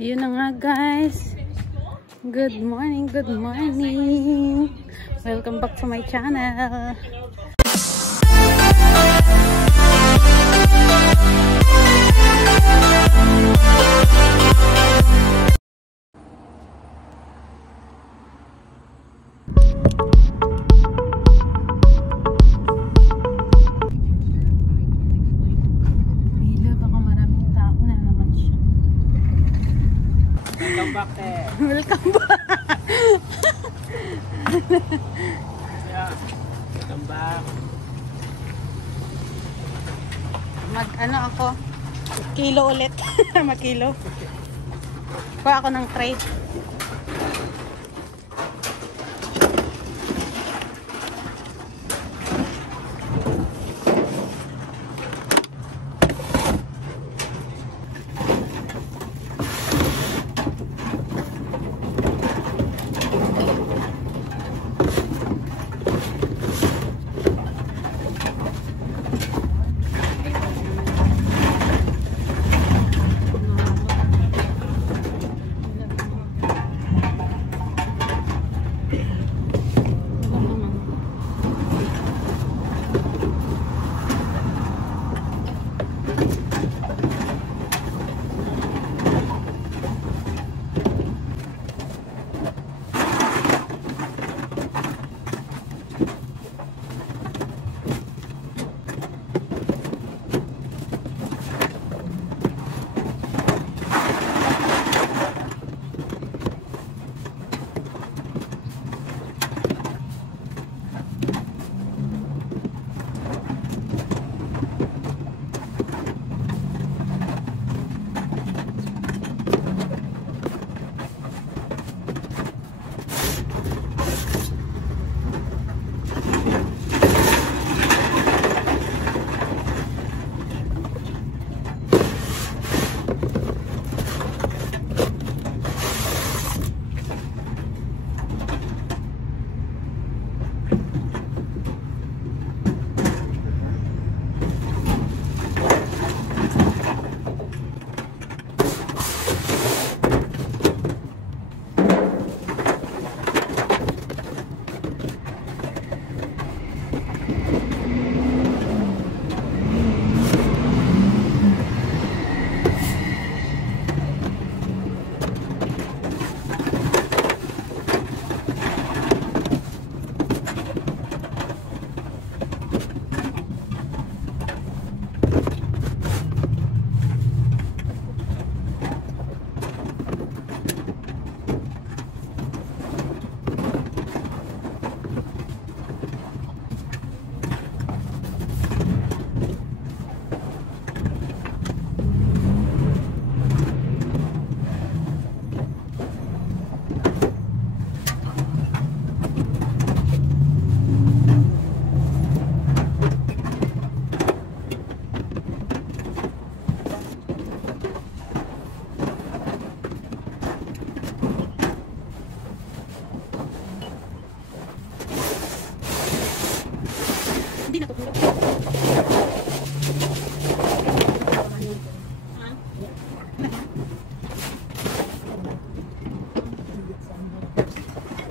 Yun na nga guys. Good morning, good morning. Welcome back to my channel. Welcome back eh. Welcome back. Yeah. Welcome back. Ano ako? Kilo ulit. Makilo. Kuha ako ng tray.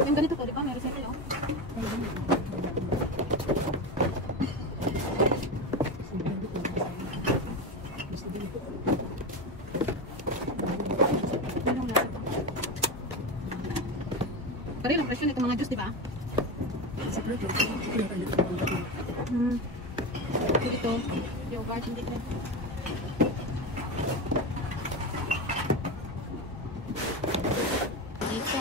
Yung ganito po, di ba? May resete, oh. Pero yung presyo nito mga juice, di ba? Ito, yogurt, hindi ko. Dito.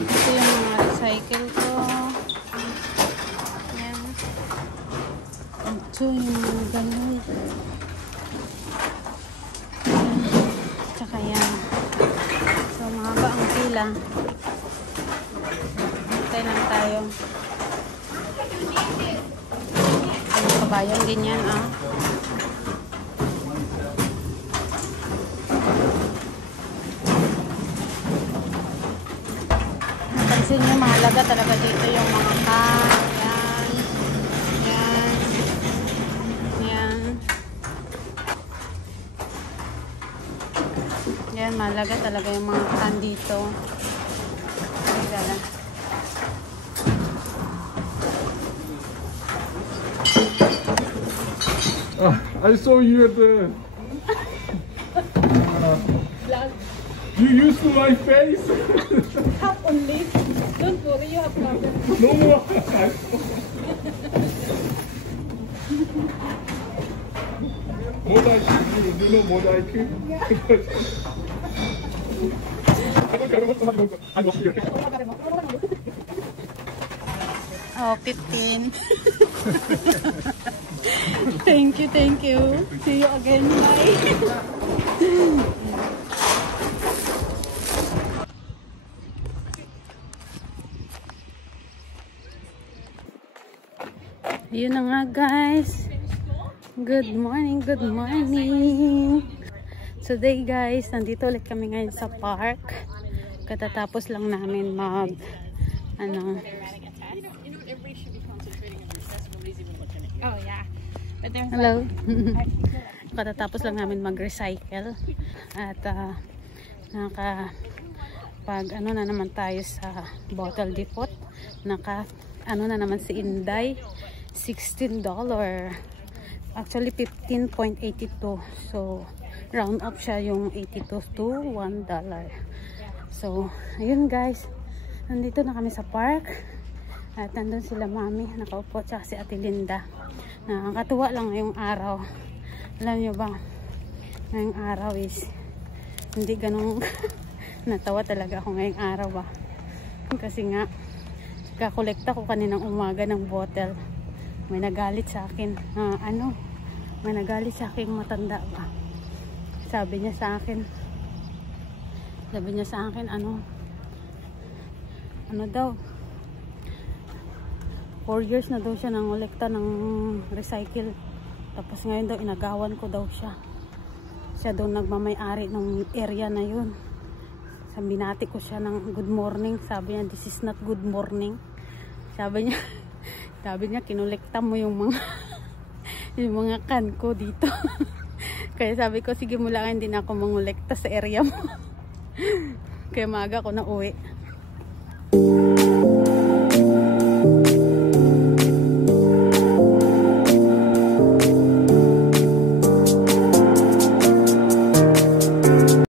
Ito yung mga recycle ko. Yan. Ito yung mga galon. Tsaka yan. So, mahaba ang pila. Hintay lang tayo. Ang kabayan din yan, ah. Napansin nyo, mahalaga talaga dito yung mga can. Yan. Yan. Ayan, malaga talaga yung mga can dito. Ayan. I saw you at the... you used to my face? Half only. Don't worry, you have problem. No more. Modaiki, you know Modaiki? Oh, 15. Thank you, thank you. See you again. Bye. Yun na nga guys. Good morning, good morning. Today guys, nandito ulit kami ngayon sa park. Katatapos lang namin mag hello. Katatapos lang namin mag-recycle at pag na naman tayo sa bottle depot. Na naman si Inday, $16. Actually 15.82. So round up siya yung 82 to $1. So ayun guys, nandito na kami sa park at nandun sila mami nakaupo tsaka si Ate Linda. Nakakatuwa lang ngayong araw. Alam nyo ba, ngayong araw is hindi ganun natawa talaga ako ngayong araw ba, kasi nga kakolekta ko kaninang umaga ng bottle. May nagalit sa akin, may nagalit sa akin matanda ba. Sabi niya sa akin ano daw, 4 years na daw siya nang kolekta ng recycle. Tapos ngayon daw inagawan ko daw siya. Siya daw nagmamay-ari ng area na yun. Binati ko siya ng good morning. Sabi niya, this is not good morning. Sabi niya kinolekta mo yung mga yung mga can ko dito. Kaya sabi ko, sige mula ngayon din ako mangolekta sa area mo. Kaya maaga ko na uwi.